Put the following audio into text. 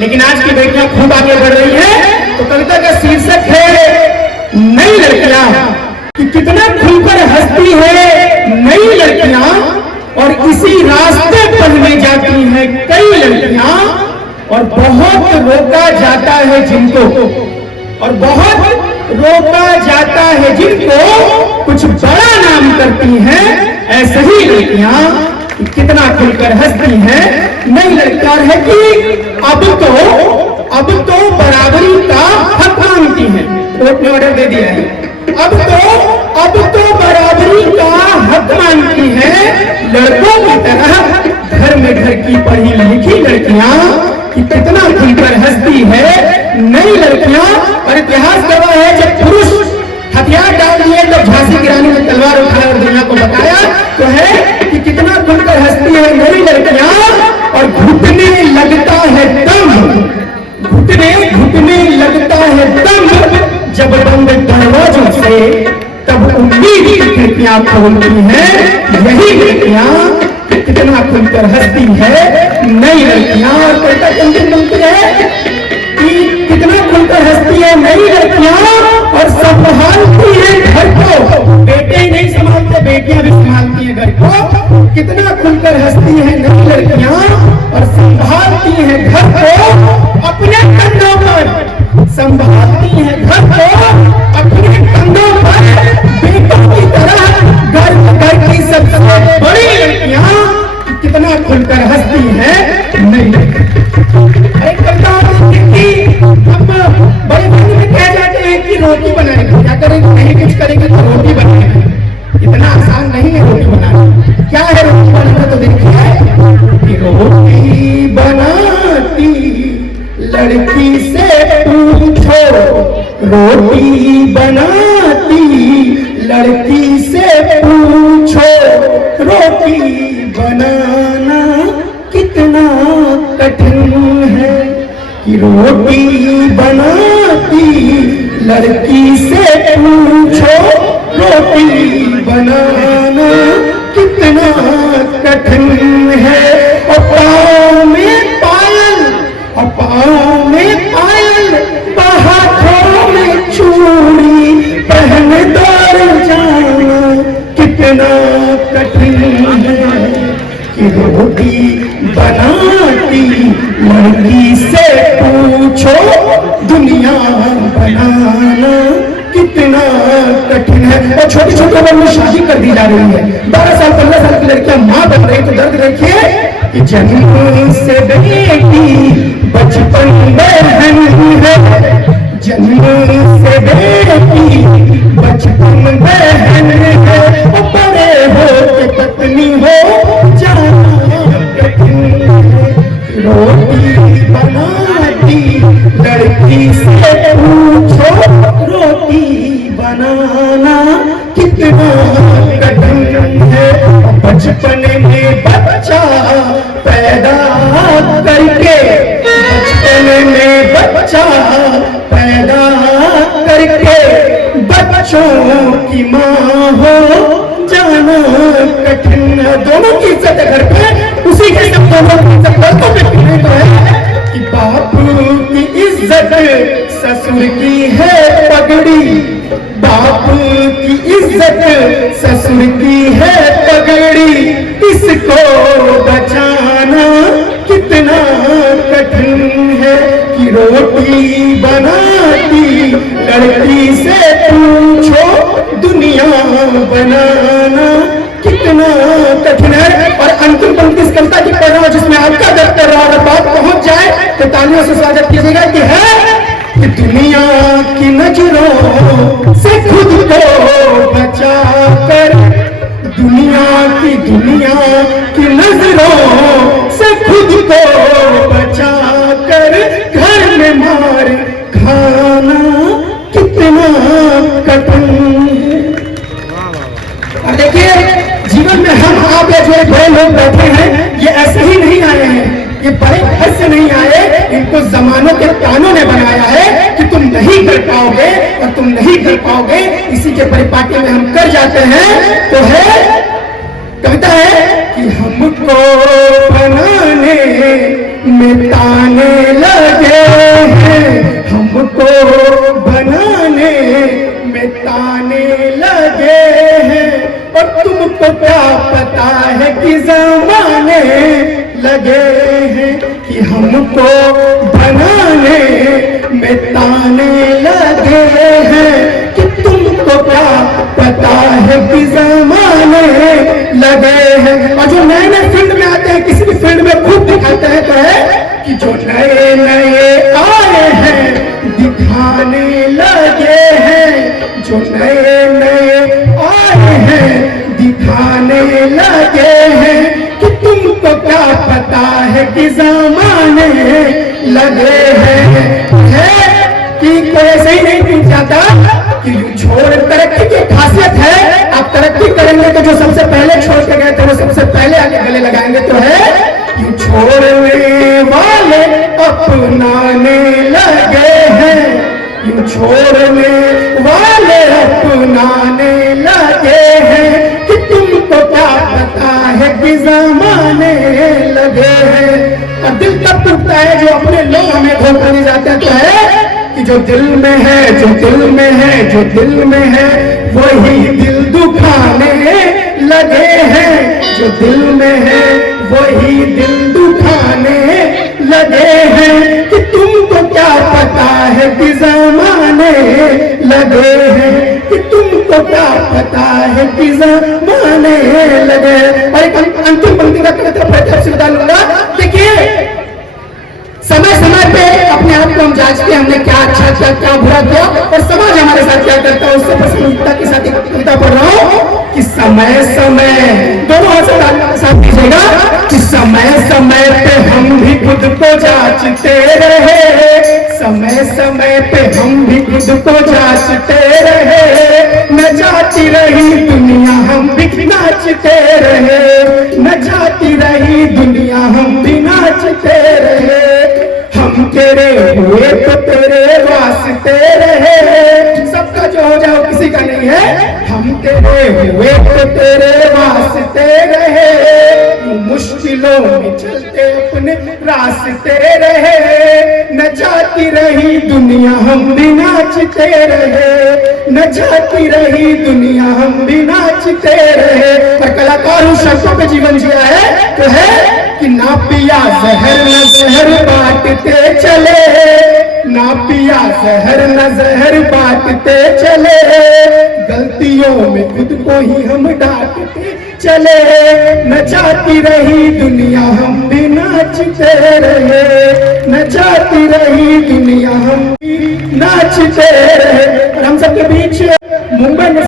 लेकिन आज की बेटियां खूब आगे बढ़ रही हैं। तो कविता का शीर्षक है नई लड़कियां, कि कितना खुलकर हंसती है नई लड़कियां और इसी रास्ते पढ़ने जाती हैं कई लड़कियां, और बहुत रोका जाता है जिनको, और बहुत रोका जाता है जिनको कुछ बड़ा नाम करती हैं ऐसे ही लड़कियां कितना खुलकर हंसती हैं नई लड़कियां। है कि अब तो बराबरी का हक मांगती हैं, कोर्ट ने ऑर्डर दे दिया है। अब तो बराबरी का हक मांगती हैं लड़कों की तरह घर में घर की पढ़ी लिखी लड़कियां, कि कितना खुलकर हंसती है नई लड़कियां। और इतिहास गवाह है जब पुरुष हथियार डाल दिए तो झांसी की रानी ने तलवार उठाया और दुनिया को बताया, तो है कि कितना खुलकर हंसती है नई लड़कियां। और घुटने लगता है दम, घुटने लगता है दम जब बंद दरवाजों से तब उम्मीद की खिड़कियां खोलती हैं यही लड़कियां, कितना खुलकर हंसती है नई लड़कियां। और कविता के अंतिम पंक्ति है कि कितना खुलकर हंसती है नई लड़कियां और संभालती है घर को, बेटे नहीं संभालते बेटियां भी संभालती हैं घर को। कितना खुलकर हंसती है नई लड़कियां और संभालती हैं घर को अपने कंधों पर, संभालती हैं घर को अपने कंधों पर बेटों की तरह। घर की सबसे बड़ी लड़कियां कितना खुलकर हंसती है नई लड़कियां। एक कविता हम बड़े भाई में कह जाते हैं कि रोटी बनाएंगे, क्या करेंगे, नहीं कुछ करेंगे तो रोटी बनाएंगे। इतना आसान नहीं है रोटी बनाना। क्या है रोटी बनाना, तो देखिए कि रोटी बनाती लड़की से पूछो, रोटी बनाती लड़की से पूछो, रोटी बनाना कितना कठिन है, कि रोटी बनाती लड़की से पूछो, रोटी बनाना कितना कठिन है। और पाँव में पायल, और पाँव में पायल, हाथों में चूड़ी पहन दौड़ जाना कितना कठिन है, कि रोटी बनाती लड़की से पूछो, दुनिया बनाना कितना कठिन है। और छोटी छोटी उम्र में शादी कर दी जा रही है। 12 साल 15 साल की लड़कियां मां बन रही, तो दर्द देखिए कि जन्म से बेटी बचपन बहन है, जन्म से बेटी बचपन बहन है, और बड़े हो के पत्नी हो जाना कठिन है। रोटी बनाती लड़की से पूछो, रोटी बनाना कितना कठिन है। बचपन में बच्चा पैदा करके, बचपन में बच्चा पैदा करके बच्चों की माँ हो जाना कठिन है। दोनों की इज्जत है घर पे, उसी के सब दोनों की इज्जत लड़कों पे नहीं तो है कि बाप की इज्जत ससुर की है पगड़ी, बाप की इज्जत ससुर की है पगड़ी, इसको बचाना कितना कठिन है, कि रोटी बनाती लड़की से पूछो, दुनिया बनाना कितना कठिन है। और अंतिम पंक्ति इस कविता की पढ़ रहा हूं जिसमें आपका दर्द कर रहा, अगर बात पहुंच जाए तो तालियों से स्वागत कीजिएगा कि है कि दुनिया की नजरों से खुद को बचा कर, दुनिया की नजरों से खुद को बचा कर घर में मार खाना कितना कठिन है। और देखिए जीवन में हम आप या जो बड़े लोग बैठे हैं ये ऐसे ही नहीं आए हैं, ये बड़े घर से नहीं आए, इनको जमानों के तानों ने बनाया है कि तुम नहीं कर पाओगे और तुम नहीं कर पाओगे, इसी के परिपाटी में हम कर जाते हैं। तो है कविता है कि हमको बनाने में ताने लगे कि जमाने लगे हैं कि हमको बनाने में ताने लगे हैं कि तुमको क्या पता है कि जमाने लगे हैं। और जो नए नए फील्ड में आते हैं, किसी भी फील्ड में खूब दिखाते हैं, तो है कि जो नए नए आए हैं दिखाने लगे हैं, जो नए नए आए हैं दिखाने लगे हैं कि तुमको क्या पता है कि जमाने लगे हैं। है कि कोई ऐसे ही नहीं टूट जाता कि यूं छोड़। तरक्की की खासियत है, आप तरक्की करेंगे तो जो सबसे पहले छोड़ के गए थे वो सबसे पहले आके गले लगाएंगे। तो है यूं छोड़ने वाले अपनाने लगे हैं, यूं छोड़ने वाले अपनाने लगे हैं कि तुमको क्या पता है कि जमाने लगे हैं। और दिल तब टूटता है जो अपने लोग हमें धोखा दे जाते हैं। तो है कि जो दिल में है, जो दिल में है, जो दिल में है वही दिल दुखाने लगे हैं, जो दिल में है वही दिल दुखाने लगे हैं कि तुमको क्या पता है कि जमाने लगे हैं, कि तुमको क्या पता है कि जमाने लगे हैं। और एक अंतिम पंक्ति का कविता से बता लूंगा। देखिए, समय समय पे अपने आप को हम जांचते हैं, हमने क्या अच्छा किया, क्या बुरा किया, और समाज हमारे साथ क्या करता है। उससे प्रसन्नता के साथ एक कविता पढ़ रहा हूं कि समय समय, दोनों हाथ से तालियों के साथ कीजिएगा, कि समय समय पे हम भी खुद को जांचते रहे, समय समय पे हम भी खुद को जांचते रहे, न जाती रही दुनिया हम भी नाचते रहे, न जाती रही दुनिया हम भी नाचते रहे, हम तेरे हुए तो तेरे वास्ते रहे। सबका जो हो जाओ किसी का नहीं है। हम तेरे हुए तो तेरे वास्ते रहे, मुश्किलों में चलते अपने रास्ते रहे, न जाती रही दुनिया हम भी नाचते रहे, न जाती रही दुनिया हम भी नाचते रहे। और कलाकार उस शब्दों पे जीवन जिया है। तो है कि ना पिया जहर न जहर बांटते चले, ना पिया जहर न जहर बांटते चले, गलतियों में खुद को ही हम डांटते चले, न जाती रही दुनिया हम भी नाचते रहे, न जाती रही दुनिया हम भी नाचते रहे। और हम सबके बीच मुंबई में